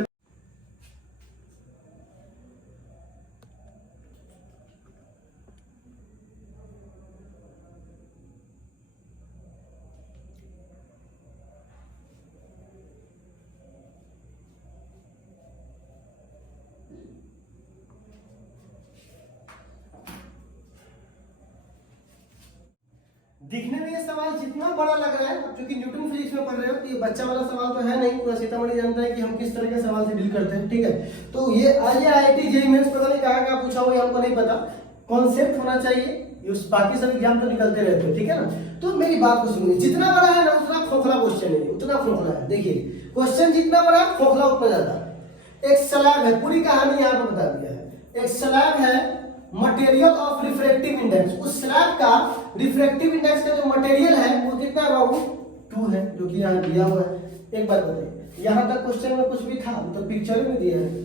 दिखने में ये सवाल जितना बड़ा लग रहा है, क्योंकि न्यूटन फिजिक्स में पढ़ रहे हो, तो ये बच्चा वाला सवाल तो है नहीं। पूरा सीतामढ़ी जानता है कि हम किस तरह के सवाल से डील करते हैं, ठीक है। तो ये IIT जेईई मेंस पता नहीं कहाँ का पूछा हुआ, हमको नहीं पता। कॉन्सेप्ट होना चाहिए, उस बाकी सब एग्जाम तो निकलते रहते हैं, ठीक है ना। तो मेरी बात को सुनिए, जितना बड़ा है ना उतना खोखला क्वेश्चन है, उतना खोखला है। देखिए क्वेश्चन जितना बड़ा खोखला उतना ज्यादा। एक स्लैब है, पूरी कहानी यहाँ पे बता दिया है। एक स्लैब है, मटेरियल ऑफ रिफ्रैक्टिव इंडेक्स। उस स्लैब का रिफ्रैक्टिव इंडेक्स का जो मटेरियल है वो कितना है बाबू? 2 है, जो कि यहाँ दिया हुआ है। एक बात बताइए, यहाँ तक क्वेश्चन में कुछ भी था तो पिक्चर में दिया है।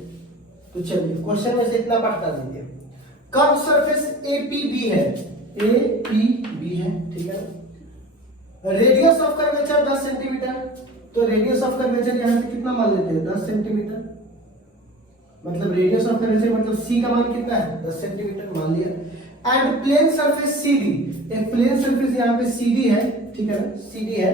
तो चलिए क्वेश्चन में से इतना पार्ट कर दीजिए। कर्व सरफेस APB है, APB है, ठीक है। Radius of curvature 10 centimetre. तो रेडियस ऑफ कर्वेचर यहाँ से कितना मान लेते हैं? 10 सेंटीमीटर। मतलब रेडियस ऑफ कर्वेचर मतलब C का मान कितना है? 10 सेंटीमीटर मान लिया। एंड प्लेन सरफेस CD, एक प्लेन सरफेस यहाँ पे CD है, ठीक है ना, CD है।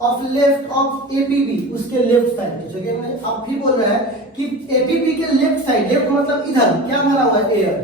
ऑफ लेफ्ट ऑफ APB, उसके लेफ्ट साइड। जगह में अब भी बोल रहा है कि APB के लेफ्ट साइड, लेफ्ट मतलब इधर क्या भरा हुआ है? एयर।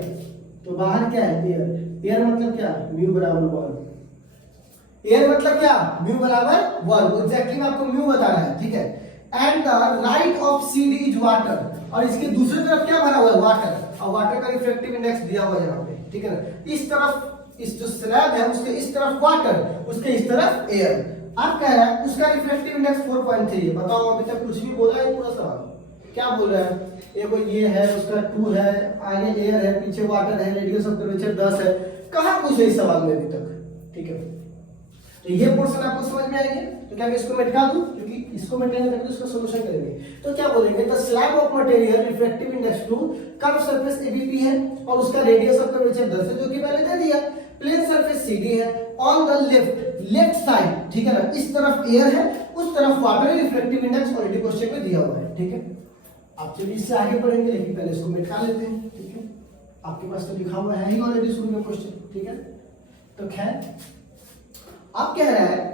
तो बाहर क्या है? एयर। एयर मतलब क्या? म्यू बराबर 1। एयर मतलब क्या? म्यू बराबर 1। एग्जैक्टली मैं आपको म्यू बता रहा है, ठीक है। And the right of CD is water, और इसके दूसरी तरफ क्या भरा हुआ है? वाटर। और वाटर का रिफ्रैक्टिव इंडेक्स दिया हुआ है यहाँ पे, ठीक है ना। इस तरफ इस जो स्लैब है उसके इस तरफ वाटर, उसके इस तरफ एयर। अब कह रहा है उसका रिफ्रैक्टिव इंडेक्स 4.3 है। बताओ अभी तक कुछ भी बोला है? पूरा सवाल क्या बोल रहा है? देखो ये है, उसका 2 है, आगे एयर है, पीछे वाटर है, रेडियस ऑफ कर्वेचर 10 है। कहां पूछे इस सवाल में अभी तक, ठीक है। तो ये पोर्शन आपको समझ में आएंगे। तो क्या मैं इसको मिटा दूं? क्योंकि इसको मिटाने तक इसका सॉल्यूशन करेंगे। तो क्या बोलेंगे? The slab of material refractive index 2, curve surface ABP है और उसका रेडियस ऑफ कर्वेचर 10 है, जो कि मैंने दे दिया। प्लेन सरफेस CD है। ऑन द लेफ्ट साइड, ठीक है ना, इस तरफ एयर है, उस तरफ वाटर है। रिफ्रैक्टिव इंडेक्स ऑलरेडी क्वेश्चन में दिया हुआ है, ठीक है। आप चलिए इससे आगे पढ़ेंगे, लेकिन पहले इसको मिटा लेते हैं, ठीक है। आपके पास तो लिखा हुआ है ही ऑलरेडी शुरू में क्वेश्चन, ठीक है। तो खैर अब कह रहा है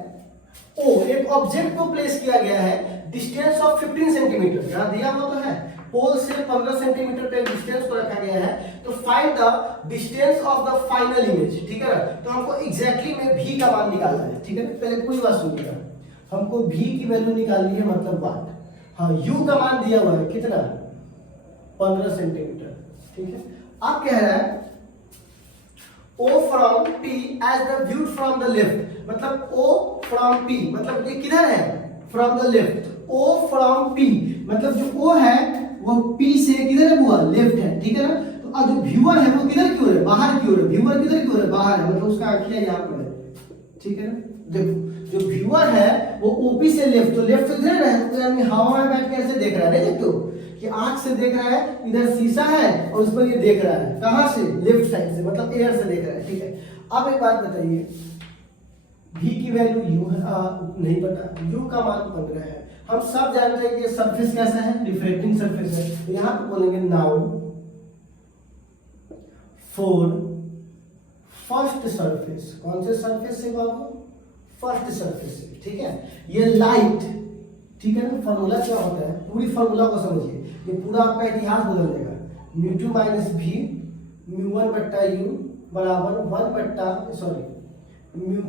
एक ऑब्जेक्ट को प्लेस किया गया है डिस्टेंस ऑफ 15 सेंटीमीटर। यहां दिया हुआ तो है, पोल से 15 सेंटीमीटर पे डिस्टेंस को रखा गया है। तो find the distance of the final image, ठीक है ना। तो हमको एग्जैक्टली में भी का मान निकालना है, ठीक है। पहले पूरी बात सुनिएगा, हमको भी की वैल्यू निकालनी है, मतलब वाट। हाँ, u का मान दिया हुआ है कितना? 15 सेंटीमीटर, ठीक है। अब कह रहा है O from P as the viewed from the left, मतलब O from P मतलब ये किधर है? From the left। O from P मतलब जो O है वो P से किधर है? वो लेफ्ट है, ठीक है ना। तो अब जो व्यूअर है वो किधर की ओर है? बाहर की ओर है। व्यूअर किधर की ओर है? बाहर है, मतलब उसका आंखियां यहाँ पर है, ठीक है ना। देखो जो व्यूअर है वो OP से लेफ्ट, तो लेफ्ट से इधर है, तो यानी हवा में बैठ के ऐसे देख रहा है, नहीं देखते हो कि आंख से देख रहा है, इधर शीशा है और उस पर ये देख रहा है। कहां से? लेफ्ट साइड से, मतलब एयर से देख रहा है, ठीक है। अब एक बात बताइए, v की वैल्यू u है, नहीं पता, u का मान 15 है। हम सब जानते हैं कि ये सरफेस कैसा है? रिफ्रैक्टिंग सरफेस है। तो यहां पे बोलेंगे नाउ फॉर फर्स्ट सरफेस, कौन से सरफेस से बाबू, फर्स्ट सरफेस से, ठीक है। ये लाइट, ठीक है ना, फॉर्मूला क्या होता है, पूरी फॉर्मूला को समझिए, ये पूरा आपका इतिहास बदल देगा। म्यू टू माइनस भी म्यू वन बट्टा यू बराबर वन बट्टा sorry mu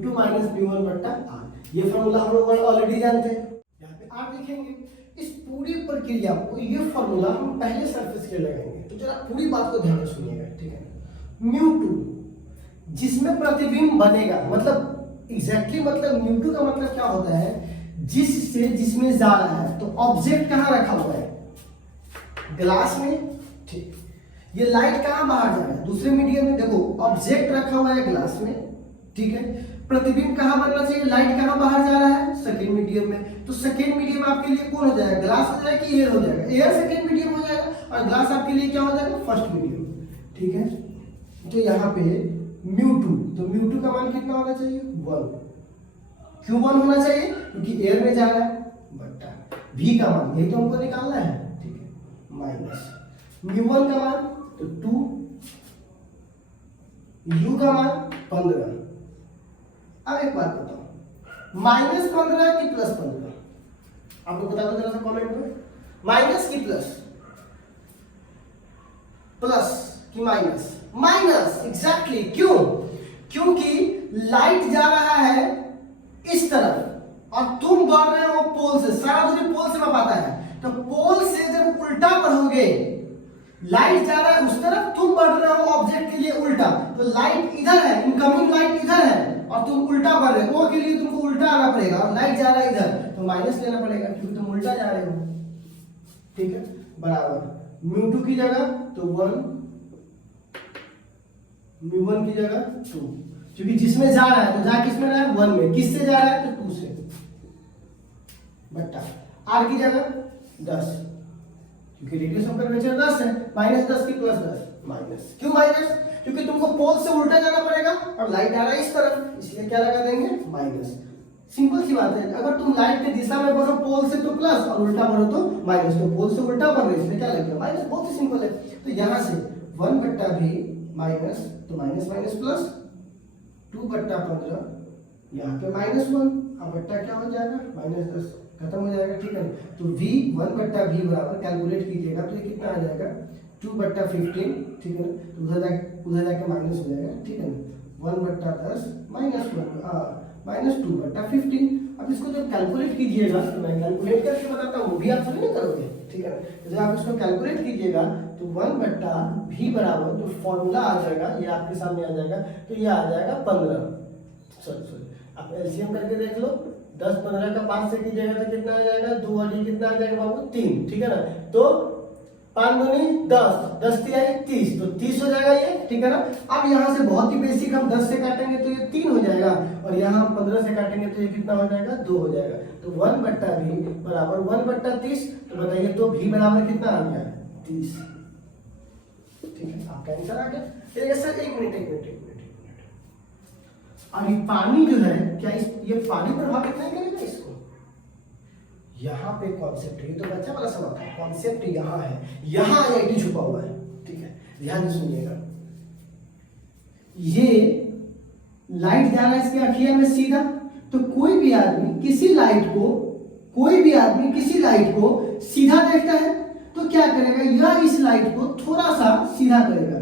two minus mu one बट्टा आर। ये फॉर्मूला हम लोग ऑलरेडी जानते हैं, यहाँ पे आर लिखेंगे। इस पूरी प्रक्रिया को, ये फॉर्मूला हम पहले सरफेस के लगाएंगे, तो जरा पूरी बात को ध्यान से सुनिएगा, ठीक है। म्यू टू जिसमें प्रतिबिंब बनेगा, मतलब एग्जैक्टली मतलब म्यू टू का मतलब क्या होता है, जिससे जिसमें जा रहा है, तो ऑब्जेक्ट कहाँ रखा हुआ है, ग्लास में, ठीक। ये लाइट कहाँ बाहर जा रहा है, दूसरे मीडियम में, देखो ऑब्जेक्ट रखा हुआ है ग्लास में, ठीक है। प्रतिबिंब कहाँ बनना चाहिए, लाइट कहाँ बाहर जा रहा है, सेकेंड मीडियम में। तो सेकेंड मीडियम आपके लिए कौन हो जाएगा, ग्लास हो जाएगा कि एयर हो जाएगा, एयर सेकेंड मीडियम हो जाएगा, और ग्लास आपके लिए क्या हो जाएगा, फर्स्ट मीडियम, ठीक है। तो यहाँ पे म्यू टू, तो म्यू टू का मान कितना होना चाहिए, 1। क्यों 1 होना चाहिए, क्योंकि एयर में जा रहा है, बट्टा v का मान, यही तो हमको निकालना है, ठीक है, माइनस म्यू वन का मान तो 2, u का मान 15। अब एक बात बताओ, -15 कि +15, आपको बता दो जरा सा कमेंट में, माइनस कि प्लस, प्लस कि माइनस, माइनस एग्जैक्टली। क्यों, क्योंकि लाइट जा रहा है इस तरफ और तुम बढ़ रहे हो पोल से, सारा दूरी पोल से मापाता है, तो पोल से जब उल्टा बढ़ोगे, लाइट जा रहा है उस तरफ, तुम बढ़ रहे हो ऑब्जेक्ट के लिए उल्टा, तो लाइट इधर है, इनकमिंग लाइट इधर है और तुम उल्टा बढ़ रहे हो, के लिए तुमको उल्टा आना पड़ेगा, और लाइट जा रहा है इधर, तो माइनस लेना पड़ेगा क्योंकि तुम उल्टा जा रहे हो, ठीक है। बराबर म्यू टू की जगह तो 1, म्यू वन की जगह 2, क्योंकि जिसमें जा रहा है तो जा किसमें रहा है, 1 में, किससे जा रहा है तो 2 से, बट्टा आर की जगह 10, क्योंकि रेडियस ऑफ कर्वेचर 10 है, -10 की +10, माइनस। क्यों माइनस, क्योंकि तुमको पोल से उल्टा जाना पड़ेगा और लाइट आ रहा है इस तरफ, इसलिए क्या लगा देंगे, माइनस। सिंपल सी बात है, अगर तुम लाइट की दिशा में बढ़ो पोल से तो प्लस और उल्टा बढ़ो तो माइनस, तो पोल से उल्टा बढ़ रहे इसलिए क्या लगेगा, माइनस। बहुत ही सिंपल है। तो यहाँ से 1 बट्टा भी माइनस, तो माइनस माइनस प्लस, 2 बट्टा 15, यहाँ पे -1, अब बट्टा क्या हो जाएगा, -10, खत्म हो जाएगा, ठीक है। तो v 1 बट्टा v बराबर कैलकुलेट कीजिएगा तो ये कितना आ जाएगा, 2 बट्टा 15, ठीक है ना, तो उधर जाके माइनस हो जाएगा, ठीक है ना। 1 बट्टा 10 माइनस 2 बट्टा 15। अब इसको जब कैलकुलेट कीजिएगा, तो मैं कैलकुलेट करके बताता हूँ, वो भी आप नहीं करोगे, ठीक है ना। तो जब आप इसको कैलकुलेट कीजिएगा तो 1 बट्टा v बराबर जो फॉर्मूला आ जाएगा, ये आपके सामने आ जाएगा, तो ये आ जाएगा 15, सॉरी आप एलसीएम करके देख लो, 10 15 का 5 से कीजिएगा तो कितना आ जाएगा, 2 और ये कितना आ जाएगा बाबू, 3, ठीक है ना। तो 5 दूनी 10, 10 तिहाई 30, तो 30 हो जाएगा ये, ठीक है ना। अब यहाँ से बहुत ही बेसिक, हम 10 से काटेंगे तो ये 3 हो जाएगा, और यहाँ हम 15 से काटेंगे तो ये कितना हो जाएगा, 2 हो जाएगा। तो 1 बट्टा v बराबर 1 बट्टा 30, तो बताइए तो v बराबर कितना आ गया, 30, ठीक है। आपका आंसर आ गया। सर एक मिनट, और ये पानी जो है, क्या ये पानी प्रभावित नहीं करेगा इसको, यहाँ पे कॉन्सेप्ट है, तो बच्चा वाला सवाल था, कॉन्सेप्ट यहाँ है, यहाँ आईआईटी छुपा हुआ है, ठीक है, ध्यान से सुनिएगा। ये लाइट जा रहा है इसके अखिया में सीधा, तो कोई भी आदमी किसी लाइट को सीधा देखता है तो क्या करेगा, यह इस लाइट को थोड़ा सा सीधा करेगा।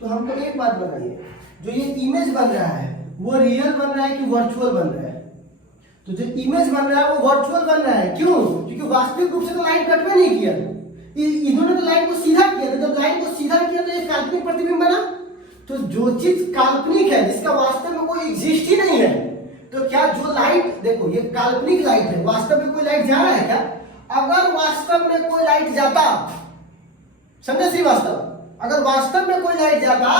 तो हमको एक बात बताइए, जो ये इमेज बन रहा है वो रियल बन रहा है कि वर्चुअल बन रहा है, तो जो इमेज बन रहा है वो वर्चुअल बन रहा है, क्यों, क्योंकि वास्तविक रूप से तो लाइट कट में नहीं किया, इन्होंने तो लाइट को सीधा किया, तो जब लाइट को सीधा किया तो ये काल्पनिक प्रतिबिंब बना। तो जो चीज काल्पनिक है, जिसका वास्तव में कोई एग्जिस्ट ही नहीं है, तो क्या जो लाइट, देखो ये काल्पनिक लाइट है, वास्तव में कोई लाइट जा रहा है क्या, अगर वास्तव में कोई लाइट जाता, समझे श्रीवास्तव, अगर वास्तव में कोई लाइट जाता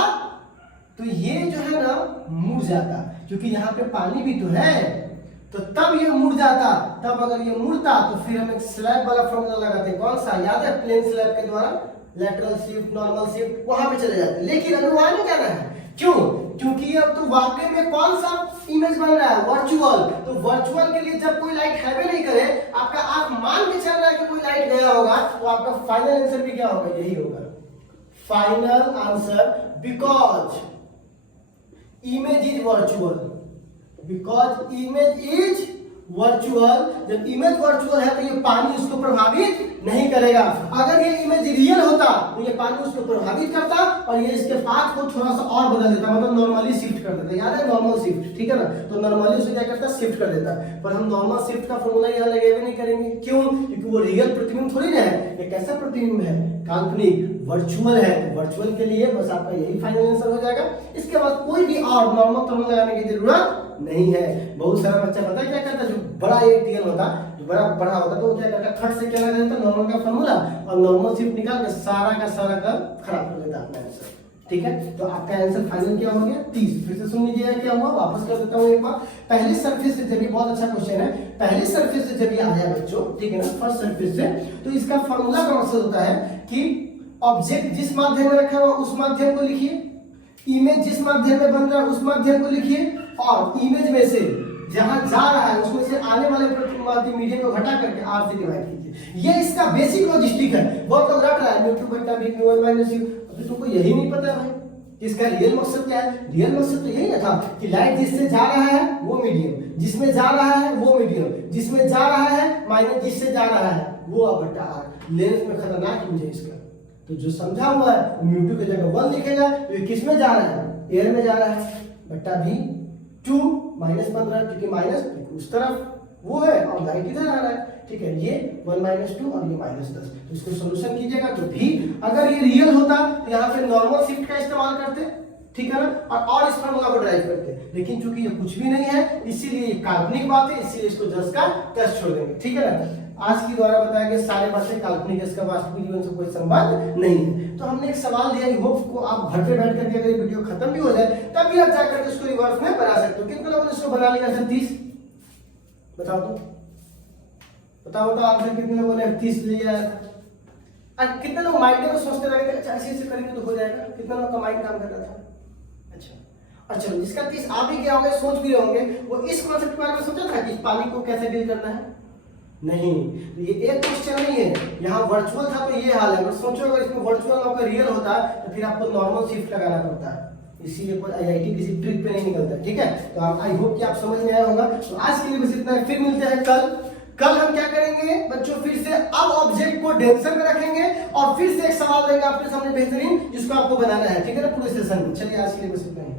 तो ये जो है ना मुड़ जाता, क्योंकि यहाँ पे पानी भी तो है, तो तब ये मुड़ जाता। तब अगर ये मुड़ता तो फिर हम एक स्लैब वाला फॉर्मूला लगाते, कौन सा, याद है, प्लेन स्लैब के द्वारा लेटरल शिफ्ट, नॉर्मल शिफ्ट, वहां पे चले जाते। लेकिन अभी वहां नहीं जाना है, क्यों, क्योंकि अब तो वाकई में कौन सा इमेज बन रहा है, वर्चुअल। तो वर्चुअल के लिए जब कोई लाइट हैवे नहीं करे, आपका आप मान के चल रहा है कि कोई लाइट गया होगा, तो आपका फाइनल आंसर भी क्या होगा, यही होगा। Final answer because image is virtual, because image is virtual. जब इमेज वर्चुअल है तो ये पानी उसको प्रभावित नहीं करेगा। अगर ये इमेज रियल होता तो ये पानी उसको प्रभावित करता और ये इसके पाथ को थोड़ा सा और बदल देता, मतलब नॉर्मली शिफ्ट कर देता। याद है नॉर्मल शिफ्ट, ठीक है ना? तो नॉर्मली उसे क्या करता, शिफ्ट कर देता। पर हम नॉर्मल शिफ्ट का फॉर्मूला यहाँ लगे हुए नहीं करेंगे। क्यों? क्योंकि वो रियल प्रतिबिंब थोड़ी ना है, ये कैसा प्रतिबिंब है, काल्पनिक, वर्चुअल है। वर्चुअल के लिए बस आपका यही फाइनल आंसर हो जाएगा। इसके बाद कोई भी और नॉर्मल फॉर्मूला लगाने की जरूरत नहीं है। बहुत सारा बच्चा पता है क्या करता है, जो बड़ा एक रियल होता, जो बड़ा होता तो वो क्या करता, खट से क्या लगा देता, नॉर्मल का फॉर्मूला, और नॉर्मल शिफ्ट निकाल के सारा का सारा कर खराब कर देता अपना आंसर। ठीक है, तो आपका आंसर फाइनल क्या हो गया, 30। फिर से सुन लीजिएगा क्या हुआ, वापस कर देता हूँ एक बार। पहले सरफेस से जब ये बहुत अच्छा क्वेश्चन है, पहले सरफेस से जब ये आया बच्चों, ठीक है ना, फर्स्ट सरफेस से, तो इसका फॉर्मूला का मकसद होता है कि ऑब्जेक्ट जिस माध्यम में रखा हुआ उस माध्यम को लिखिए, इमेज जिस माध्यम में बन रहा है उस माध्यम को लिखिए, और इमेज में से जहां जा रहा है उसमें से आने वाले मीडियम को घटा करके r से डिवाइड कीजिए। ये इसका बेसिक लॉजिस्टिक है। बहुत लोग रट रहा है न्यू टू बटा v न्यू 1 माइनस u, अभी तुमको यही नहीं पता है भाई इसका रियल मकसद क्या है। रियल मकसद तो यही ना था कि लाइट जिससे जा रहा है वो मीडियम, जिसमें जा रहा है वो मीडियम, जिसमें जा रहा है माइनस जिससे जा रहा है वो बटा r। लेंस में खतरनाक यूज है इसका, तो जो समझा हुआ है म्यू टू की जगह 1 लिखेगा, तो ये किस में जा रहा है, एयर में जा रहा है, बटा v 2 माइनस 15, क्योंकि माइनस उस तरफ वो है और लाइट इधर आ रहा है। ठीक है, ये 1 माइनस 2 और ये माइनस 10, तो इसको सोल्यूशन कीजिएगा। तो भी अगर ये रियल होता तो यहाँ पे नॉर्मल शिफ्ट का इस्तेमाल करते, ठीक है ना, और इस फॉर्मूला को ड्राइव करते, लेकिन चूंकि ये कुछ भी नहीं है इसीलिए ये काल्पनिक बात है, इसीलिए इसको 10 का 10 छोड़ देंगे। ठीक है ना, आज की द्वारा बताया गया सारे बातें काल्पनिक, इसका वास्तविक जीवन से कोई संबंध नहीं है। तो हमने एक सवाल दिया, होप को आप घर पे बैठ करके अगर वीडियो खत्म भी हो जाए तब भी आप जाकर के इसको रिवर्स में बना सकते हो। कितने लोगों ने इसको बना लिया था 30? बताओ तो, बताओ तो आप कितने लोगों ने 30 लिया है? कितने लोग माइंड में सोचते रहे थे अच्छा ऐसे करेंगे तो हो जाएगा? कितना लोग का माइंड काम कर रहा था? अच्छा, जिसका 30 आ भी गया होगा, सोच भी रहे होंगे, वो इस कॉन्सेप्ट के बारे में सोचा था कि पानी को कैसे डील करना है? नहीं, तो ये एक क्वेश्चन नहीं है। यहाँ वर्चुअल था तो ये हाल है, अगर सोचो अगर इसमें वर्चुअल ना होकर रियल होता तो फिर आपको नॉर्मल शिफ्ट लगाना पड़ता है, इसीलिए कोई आईआईटी किसी ट्रिक पे नहीं निकलता। ठीक है, तो आप आई होप कि आप समझ में आया होगा। तो आज के लिए बस इतना है, फिर मिलते हैं कल हम क्या करेंगे बच्चों, फिर से अब ऑब्जेक्ट को डेंसर में रखेंगे और फिर से एक सवाल देंगे आपके सामने बेहतरीन, जिसको आपको बनाना है। ठीक है ना, पूरे सेशन में। चलिए आज के लिए बस इतना ही।